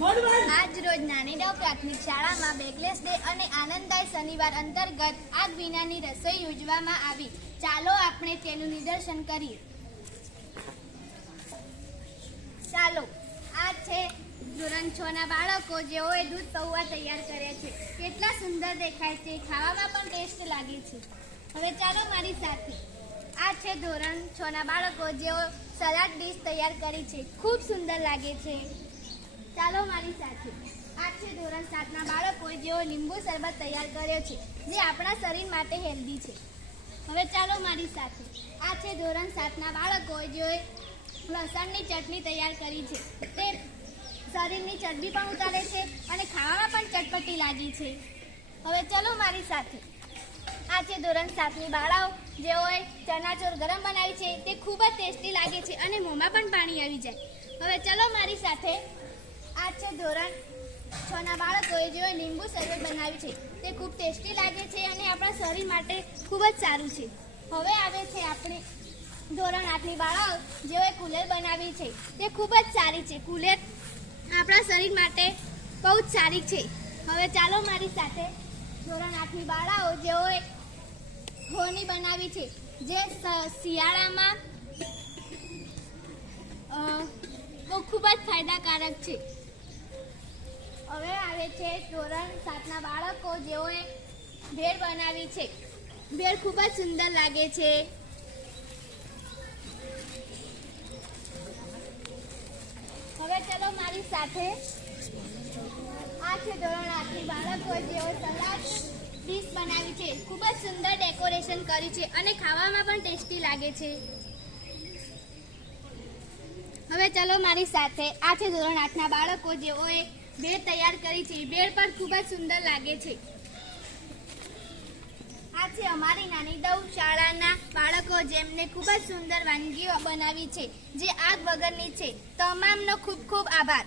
આજ રોજ નાનીડાવ પ્રાથમિક શાળામાં બેકલેસ ડે અને આનંદદાય શનિવાર અંતર્ગત આગ વિનાની રસોઈ યોજવામાં આવી. ચાલો આપણે તેનું નિદર્શન કરીએ. ચાલો, આ છે ધોરણ 6 ના બાળકો જેઓએ દૂધ પૌવા તૈયાર કર્યા છે. કેટલા સુંદર દેખાય છે, ખાવામાં પણ ટેસ્ટ લાગે છે. હવે ચાલો મારી સાથે. આ છે ધોરણ 6 ના બાળકો જેઓ સલાડ ડીશ તૈયાર કરી છે. ખૂબ સુંદર લાગે છે. ચાલો મારી સાથે. આ છે ધોરણ 7 ના બાળકો જેઓ લીંબુ શરબત તૈયાર કર્યો છે, જે આપણા શરીર માટે હેલ્ધી છે. હવે ચાલો મારી સાથે. આ છે ધોરણ 7 ના બાળકો જેઓએ લસણની ચટણી તૈયાર કરી છે. તે શરીરની ચરબી પણ ઉતારે છે અને ખાવામાં પણ ચટપટી લાગી છે. હવે ચાલો મારી સાથે. આ છે ધોરણ 7 ની બાળાઓ જેઓએ ચણાચોર ગરમ બનાવી છે. તે ખૂબ જ ટેસ્ટી લાગે છે અને મોંમાં પણ પાણી આવી જાય. હવે ચાલો મારી સાથે. આ છે ધોરણ 6 ના બાળકોએ જેઓએ લીંબુ શરબત બનાવી છે. તે ખૂબ ટેસ્ટી લાગે છે અને આપણા શરીર માટે ખૂબ જ સારું છે. હવે આવે છે આપણે ધોરણ 8 ની બાળાઓ જેઓએ કુલેર બનાવી છે. તે ખૂબ જ સારી છે. કુલેર આપણા શરીર માટે બહુ જ સારી છે. હવે ચાલો મારી સાથે. ધોરણ 8 ની બાળાઓ જેઓએ હોની બનાવી છે, જે શિયાળામાં ખૂબ જ ફાયદાકારક છે. હવે આવે છે ધોરણ 7 ના બાળકો જેઓએ ભેળ બનાવી છે. ભેળ ખૂબ જ સુંદર લાગે છે. હવે ચલો મારી સાથે. આ છે ધોરણ 8 ની બાળકો જેઓ સલાડ ડીશ બનાવી છે. ખૂબ જ સુંદર ડેકોરેશન કર્યું છે અને ખાવામાં પણ ટેસ્ટી લાગે છે. હવે ચલો મારી સાથે. આ છે ધોરણ 8 ના બાળકો જેઓએ ભેળ તૈયાર કરી છે. ભેળ પણ ખૂબ જ સુંદર લાગે છે. આ છે અમારી નાનીડાવ શાળાના બાળકો જેમને ખૂબ જ સુંદર વાનગીઓ બનાવી છે, જે આગ વગરની છે. તમામનો ખૂબ ખૂબ આભાર.